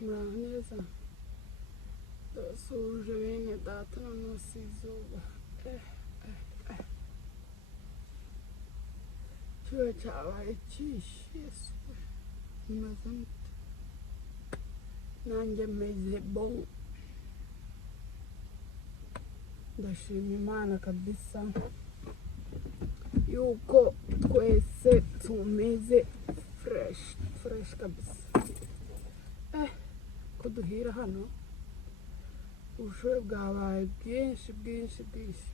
muraho neza ndabasuhuje bene data na munsi y'izuba kiba cyabaye cyishe yesuwe mumaze mute nanjye meze bon ndashima imana kabisa yuko twese tumeze fresh kabisa ko duhira hano ubushuhe bwabaye bwinshi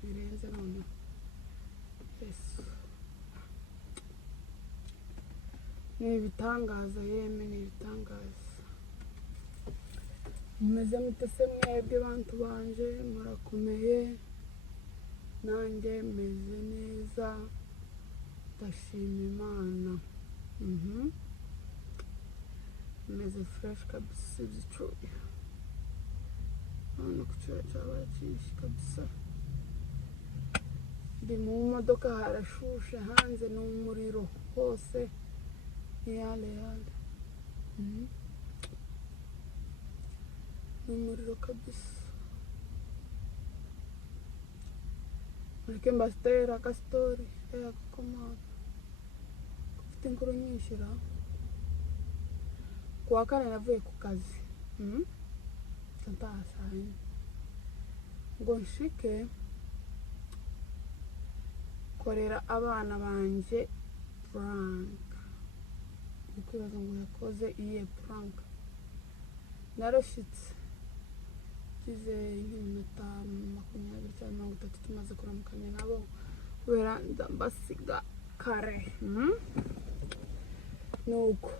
birenze none yesu ni ibitangaza yeme ni ibitangaza mumeze mute se mwebwe bantu banje murakomeye nanjye meze neza ndashima imana meze fresh kabisa iby'icuye hano ku cyura cyabaye cyinshi kabisa ndi mu modoka harashushe hanze n'umuriro hose yale n'umuriro kabisa mureke mbasitera akasitori akakomaka ufite inkuru nyinshi ra kuwa kane navuye ku kazi ntahasaye ngo nshike korera abana banje prank ukwibaza ngo yakoze iyihe prank narashitse kize nk'iminota 20 cyangwa 30 tumaze kuramukanya nabo kubera ndambasiga kare nuko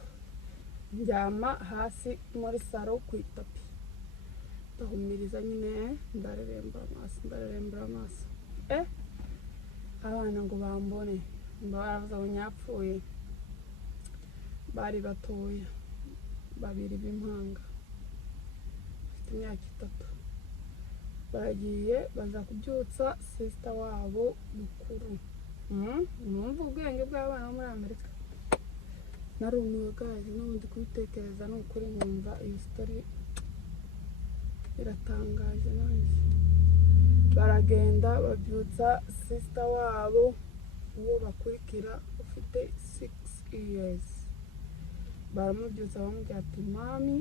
njyama hasi muri saro ku itapi ndahumiriza nyine ndarerembera amaso abana ngo bambone baravuze ngo nyapfuye bari batoya babiri b'impanga bafite imyaka 3 baragiye baza kubyutsa sister wabo mukuru numva ubwenge bw'abana bo muri Amerika narumiwe guys n'ubundi kubitekereza n'ukuri nkumva iyi story iratangaje nanjye baragenda babyutsa sister wabo uwo bakurikira ufite 6 years baramubyutsa bamubwira ati mami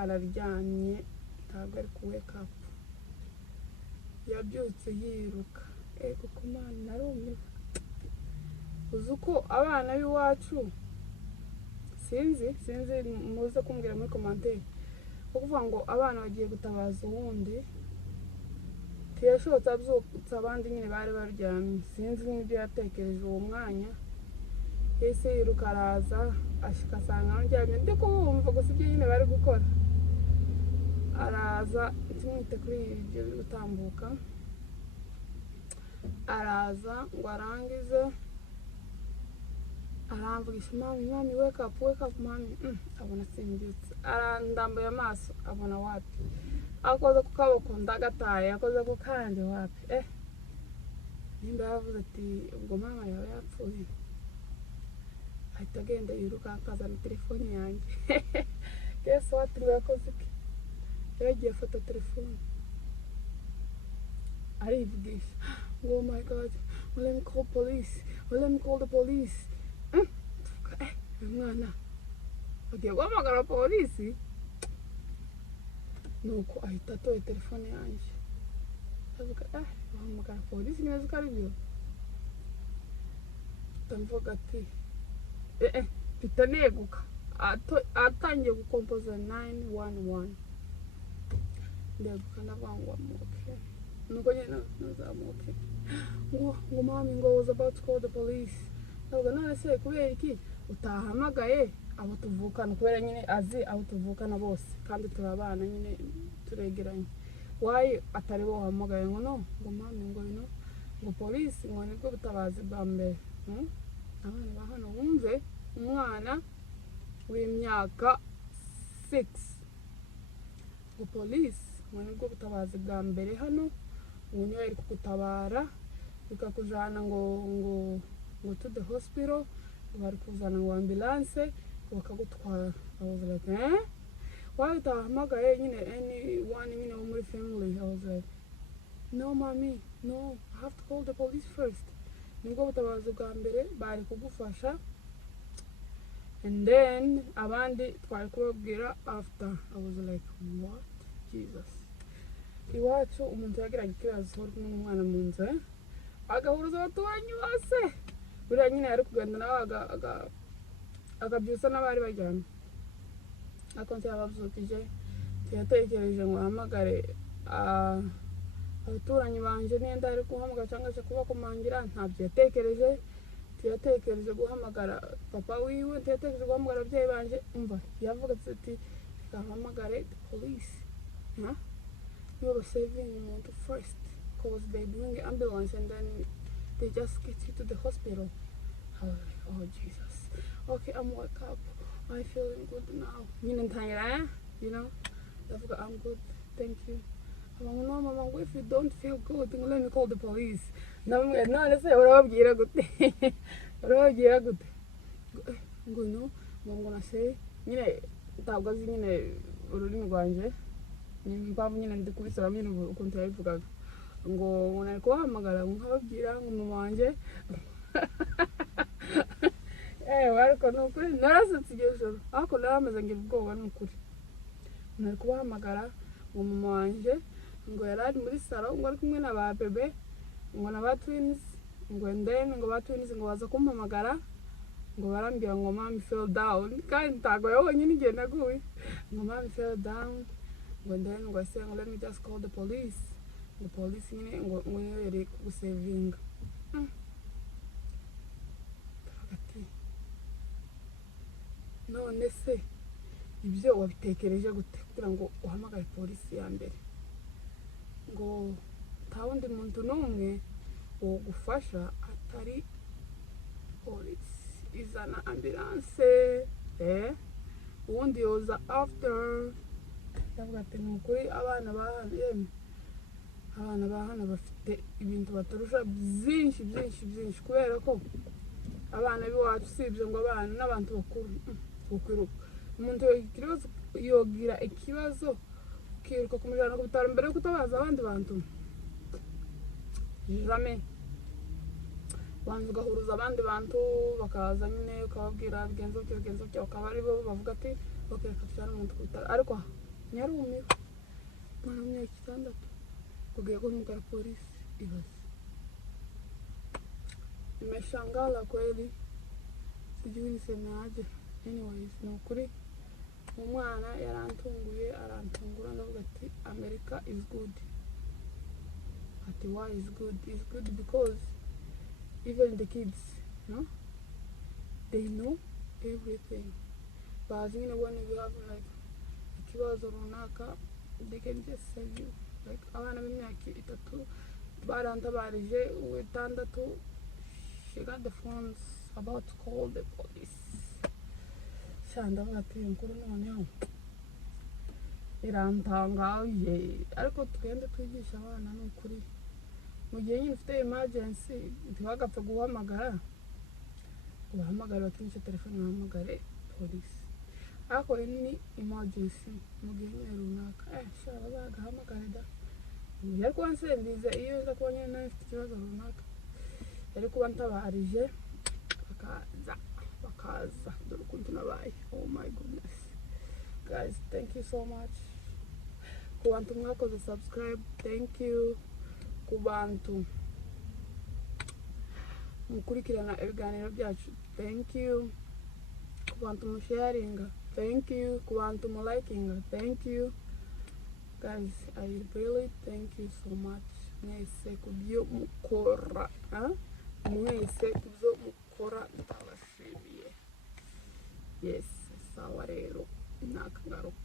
araryamye ntabwo ari ku wake up yabyutse yiruka kuko mwana narumiwe uzi uko abana b'iwacu sinzi muze kumbwira muri commentaire kuvuga ngo abana bagiye gutabaza uwundi tiyashotse abyutsa abandi nyine bari baryamye sinzi n'ibyo yatekereje uwo mwanya ese yiruka araza ashika asanga aryamye ndiko wumva gusa ibyo nyine bari gukora araza kimwite kuri ibyo biri gutambuka araza ngo arangize aramvugisha mami wake up mami abona simbyutse arandambuye amaso abona wapi akoze ku kaboko ndagataye akoze ku kandi wapi nimba yavuze ati ubwo mama yawe yapfuye ahita agenda yiruka akazana telefone yanjye guess what ngo yakoze iki yagiye afata telefone arivugisha ngo oh my god let me call the police mwana agiye guhamagara polisi nuko ahita atoye telefone yanjye avuga bahamagara polisi neza ko ari byo ndavuga ati mpita neguka atangiye gukompoza 911 ndeguka ndavuga ngo amuke nuko nyine nazamuke ngo mami ngo was about to call the police ndavuga none se kubera iki utahamagaye abo tuvukana kubera nyine azi abo tuvukana bose kandi turabana nyine turegeranye wayi atari bo hamagaye ngo no ngo mami ngo no ngo polisi ngo nibwo butabazi bwa mbere abana ba hano bumve umwana w'imyaka 6 ngo polisi ngo nibwo butabazi bwa mbere hano ubu niyo ari kugutabara bikakujana ngo to the hospital bari kuzana ngo ambulance bakagutwara. I was like why utahamagaye nyine anyone nyine wo muri family? I was like no mami, no, I have to call the police first. Nibwo butabazi bwa mbere bari kugufasha, and then abandi twari kubabwira after. I was like what? Jesus. Iwacu umuntu yagiraga ikibazo uri kumwe n'umwana mu nzu agahuruza abaturanyi bose, buriya nyine yari kugenda nawe akabyusa n'abari bajyana. Ariko ntiyababyukije, ntiyatekereje ngo ahamagare abaturanyi banje nenda ari guhamagara cyangwa se kubakomangira. Ntabyo yatekereje, ntiyatekereje guhamagara papa wiwe, ntiyatekereje guhamagara ababyeyi banje. Umva yavuga ati reka mpamagare the police. You are saving umuntu first, because they bring ambulance and then they just get you to the hospital. I was like, oh Jesus. Okay, I'm woke up, I'm feeling good now. Nyine ntangira you know, ndavuga I'm good, thank you. I'm like, no mama, if you don't feel good, let me call the police. Namwe none se urababwira gute? Urababwira gute? Ngo no, ngo nase nyine ntabwo azi nyine ururimi rwanje. Mpamvu nyine ndi kubisaba nyine ukuntu yabivugaga ngo nari kubahamagara nkababwira ngo mama wanjye ariko ni ukuri narasutse iryo joro, ariko naramaze ngira ubwoba. Ni ukuri nari kubahamagara ngo mama wanjye ngo yari ari muri salo ngo ari kumwe na ba bebe ngo na ba twins ngo then ngo ba twins ngo baza kumpamagara ngo barambwira ngo mami fell down, kandi ntago yabonye n'igihe naguye, ngo mami fell down. And then ngo say let me just call the police. The police nyine ngo yere kugusevinga. Ati none se ibyo wabitekereje gute kugira ngo uhamagare polisi ya mbere? Ngo nta wundi muntu n'umwe wo gufasha atari polisi izana ambulance, ubundi yoza after. Ndavuga ati ni ukuri abana ba hano bafite ibintu baturusha byinshi kubera ko abana b'iwacu usibye ngo abana n'abantu bakuru ukwiruka. Umuntu yogira ikibazo ukiruka kumujyana ku bitaro mbere yo kutabaza abandi bantu. Jamais. Banza ugahuruza abandi bantu bakaza nyine ukababwira bigenze utyo bakaba ari bo bavuga ati ok reka tujyane umuntu ku bitaro. Ariko nyarumiwe mwana w'imyaka 6 kugiye guhamagara polisi. Ibaze, nimeshangala kweli, sijui nisemaje. Anyways, ni ukuri umwana yarantunguye arantungura. Ndavuga ati America is good. Ati why is good? Is good because even the kids, they know everything. But you know, when you have like ikibazo runaka, they can just send you. Like abana b'imyaka 3 barantabarije uw'itandatu, she got the phones about to call the police. Ndavuga ati nkuru noneho irantangaye, ariko tugende twigisha abana ni ukuri. Mu gihe nyine ufite emergency ntibagapfa guhamagara, ubahamagara bakinisha telefone bahamagare polisi. Ariko ni emergency mu gihe nyine runaka shara bagahamagara da. Yari kubansendiza iyo nza kuba nyine nafite ikibazo runaka, yari kuba ntabarije bakaza dore ukuntu nabaye. Oh my goodness guys, thank you so much. Ku bantu mwakoze subscribe, thank you. Ku bantu mukurikirana ibiganiro byacu, thank you. Ku bantu musharinga, thank you. Ku bantu mulikinga, thank you. Guys, I really thank you so much. Mwese kubyo mukora, mwese kubyo mukora ndabashimiye. Yes, sawa rero nakagaruka.